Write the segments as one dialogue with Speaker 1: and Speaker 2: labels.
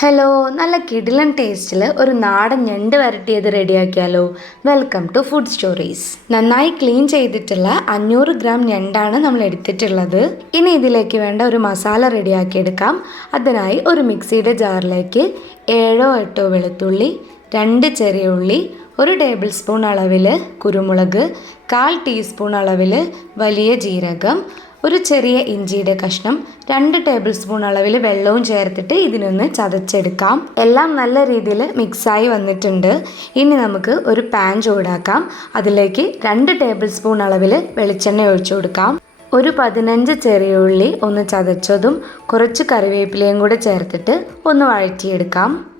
Speaker 1: Hello നല്ല കിടിലൻ ടേസ്റ്റിൽ ഒരു നാടൻ ഞണ്ട് വരട്ടിയത് റെഡിയാക്കിയാലോ? Welcome to food stories. നന്നായി ക്ലീൻ ചെയ്തിട്ടുള്ള അഞ്ഞൂറ് ഗ്രാം ഞണ്ടാണ് നമ്മൾ എടുത്തിട്ടുള്ളത്. ഇനി ഇതിലേക്ക് വേണ്ട ഒരു മസാല റെഡിയാക്കിയെടുക്കാം. അതിനായി ഒരു മിക്സിയുടെ ജാറിലേക്ക് ഏഴോ എട്ടോ വെളുത്തുള്ളി രണ്ട് ചെറിയ ഉള്ളി ഒരു ടേബിൾ സ്പൂൺ അളവിൽ കുരുമുളക് കാൽ ടീസ്പൂൺ അളവിൽ വലിയ ജീരകം ഒരു ചെറിയ ഇഞ്ചിയുടെ കഷ്ണം രണ്ട് ടേബിൾ സ്പൂൺ അളവിൽ വെള്ളവും ചേർത്തിട്ട് ഇതിനൊന്ന് ചതച്ചെടുക്കാം. എല്ലാം നല്ല രീതിയിൽ മിക്സായി വന്നിട്ടുണ്ട്. ഇനി നമുക്ക് ഒരു പാൻ ചൂടാക്കാം. അതിലേക്ക് രണ്ട് ടേബിൾ സ്പൂൺ അളവിൽ വെളിച്ചെണ്ണ ഒഴിച്ചു കൊടുക്കാം. ഒരു പതിനഞ്ച് ചെറിയ ഉള്ളി ഒന്ന് ചതച്ചതും കുറച്ച് കറിവേപ്പിലയും കൂടെ ചേർത്തിട്ട് ഒന്ന് വഴറ്റിയെടുക്കാം.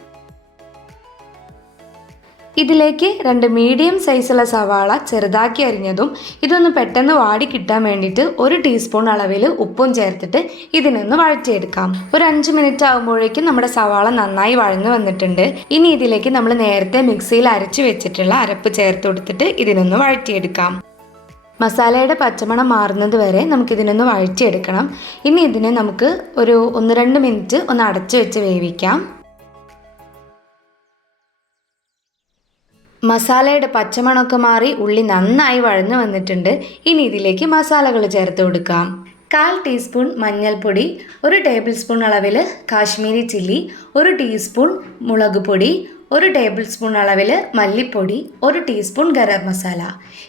Speaker 1: ഇതിലേക്ക് രണ്ട് മീഡിയം സൈസുള്ള സവാള ചെറുതാക്കി അരിഞ്ഞതും ഇതൊന്ന് പെട്ടെന്ന് വാടി കിട്ടാൻ വേണ്ടിയിട്ട് ഒരു ടീസ്പൂൺ അളവിൽ ഉപ്പും ചേർത്തിട്ട് ഇതിനൊന്ന് വഴറ്റിയെടുക്കാം. ഒരു അഞ്ച് മിനിറ്റ് ആകുമ്പോഴേക്കും നമ്മുടെ സവാള നന്നായി വഴന്നു വന്നിട്ടുണ്ട്. ഇനി ഇതിലേക്ക് നമ്മൾ നേരത്തെ മിക്സിയിൽ അരച്ചു വെച്ചിട്ടുള്ള അരപ്പ് ചേർത്ത് കൊടുത്തിട്ട് ഇതിനൊന്ന് വഴറ്റിയെടുക്കാം. മസാലയുടെ പച്ചമണം മാറുന്നത് വരെ നമുക്കിതിനൊന്ന് വഴറ്റിയെടുക്കണം. ഇനി ഇതിനെ നമുക്ക് ഒരു ഒന്ന് രണ്ട് മിനിറ്റ് ഒന്ന് അടച്ചു വെച്ച് വേവിക്കാം. മസാലയുടെ പച്ചമണമൊക്കെ മാറി ഉള്ളി നന്നായി വഴന്നു വന്നിട്ടുണ്ട്. ഇനി ഇതിലേക്ക് മസാലകൾ ചേർത്ത് കൊടുക്കാം. കാൽ ടീസ്പൂൺ മഞ്ഞൾപ്പൊടി ഒരു ടേബിൾ സ്പൂൺ അളവിൽ കാശ്മീരി ചില്ലി ഒരു ടീസ്പൂൺ മുളക് പൊടി ഒരു ടേബിൾ സ്പൂൺ അളവിൽ മല്ലിപ്പൊടി ഒരു ടീസ്പൂൺ ഗരം മസാല.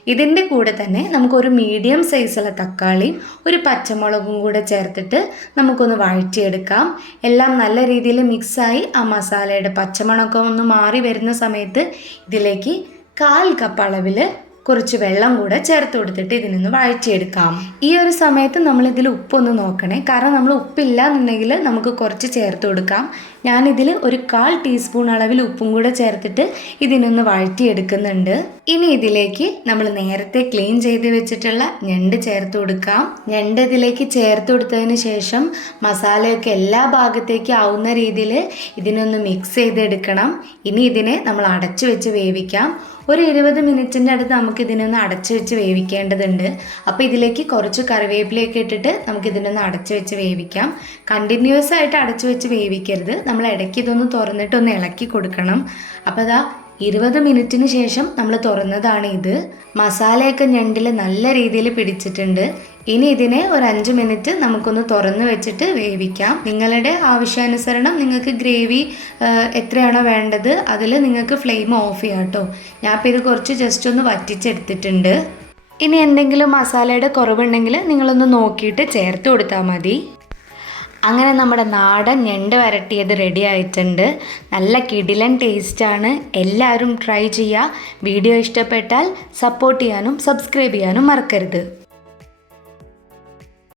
Speaker 1: ഇതിന്റെ കൂടെ തന്നെ നമുക്കൊരു മീഡിയം സൈസുള്ള തക്കാളി ഒരു പച്ചമുളകും കൂടെ ചേർത്തിട്ട് നമുക്കൊന്ന് വഴറ്റിയെടുക്കാം. എല്ലാം നല്ല രീതിയിൽ മിക്സായി ആ മസാലയുടെ പച്ചമുളകൊക്കെ ഒന്ന് മാറി വരുന്ന സമയത്ത് ഇതിലേക്ക് കാൽ കപ്പ് അളവിൽ കുറച്ച് വെള്ളം കൂടെ ചേർത്ത് കൊടുത്തിട്ട് ഇതിനൊന്ന് വഴറ്റിയെടുക്കാം. ഈ ഒരു സമയത്ത് നമ്മൾ ഇതിൽ ഉപ്പൊന്ന് നോക്കണേ. കാരണം നമ്മൾ ഉപ്പില്ല എന്നുണ്ടെങ്കിൽ നമുക്ക് കുറച്ച് ചേർത്ത് കൊടുക്കാം. ഞാനിതിൽ ഒരു കാൽ ടീസ്പൂൺ അളവിൽ ഉപ്പും കൂടെ ചേർത്തിട്ട് ഇതിനൊന്ന് വഴറ്റിയെടുക്കുന്നുണ്ട്. ഇനി ഇതിലേക്ക് നമ്മൾ നേരത്തെ ക്ലീൻ ചെയ്ത് വെച്ചിട്ടുള്ള ഞണ്ട് ചേർത്ത് കൊടുക്കാം. ഞണ്ട് ഇതിലേക്ക് ചേർത്ത് കൊടുത്തതിന് ശേഷം മസാലയൊക്കെ എല്ലാ ഭാഗത്തേക്കും ആവുന്ന രീതിയിൽ ഇതിനൊന്ന് മിക്സ് ചെയ്തെടുക്കണം. ഇനി ഇതിനെ നമ്മൾ അടച്ചു വെച്ച് വേവിക്കാം. ഒരു ഇരുപത് മിനിറ്റിന്റെ അടുത്ത് നമുക്ക് ഇതിനൊന്ന് അടച്ചു വെച്ച് വേവിക്കേണ്ടതുണ്ട്. അപ്പോൾ ഇതിലേക്ക് കുറച്ച് കറിവേപ്പിലയൊക്കെ ഇട്ടിട്ട് നമുക്ക് ഇതിനൊന്ന് അടച്ചു വെച്ച് വേവിക്കാം. കണ്ടിന്യൂസ് ആയിട്ട് അടച്ചു വെച്ച് വേവിക്കരുത്. നമ്മൾ ഇടയ്ക്ക് ഇതൊന്ന് തുറന്നിട്ട് ഒന്ന് ഇളക്കി കൊടുക്കണം. അപ്പോൾ അതാ ഇരുപത് മിനിറ്റിന് ശേഷം നമ്മൾ തുറന്നതാണ് ഇത്. മസാലയൊക്കെ ഞണ്ടിൽ നല്ല രീതിയിൽ പിടിച്ചിട്ടുണ്ട്. ഇനി ഇതിനെ ഒരു അഞ്ച് മിനിറ്റ് നമുക്കൊന്ന് തുറന്ന് വെച്ചിട്ട് വേവിക്കാം. നിങ്ങളുടെ ആവശ്യാനുസരണം നിങ്ങൾക്ക് ഗ്രേവി എത്രയാണോ വേണ്ടത് അതിൽ നിങ്ങൾക്ക് ഫ്ലെയിം ഓഫ് ചെയ്യാം കേട്ടോ. ഞാൻ ഇപ്പോൾ ഇത് കുറച്ച് ജസ്റ്റ് ഒന്ന് വറ്റിച്ചെടുത്തിട്ടുണ്ട്. ഇനി എന്തെങ്കിലും മസാലയുടെ കുറവുണ്ടെങ്കിൽ നിങ്ങളൊന്ന് നോക്കിയിട്ട് ചേർത്ത് കൊടുത്താൽ മതി. അങ്ങനെ നമ്മുടെ നാടൻ ഞണ്ട് വരട്ടിയത് റെഡി ആയിട്ടുണ്ട്. നല്ല കിടിലൻ ടേസ്റ്റാണ് എല്ലാവരും ട്രൈ ചെയ്യുക. വീഡിയോ ഇഷ്ടപ്പെട്ടാൽ സപ്പോർട്ട് ചെയ്യാനും സബ്സ്ക്രൈബ് ചെയ്യാനും മറക്കരുത്.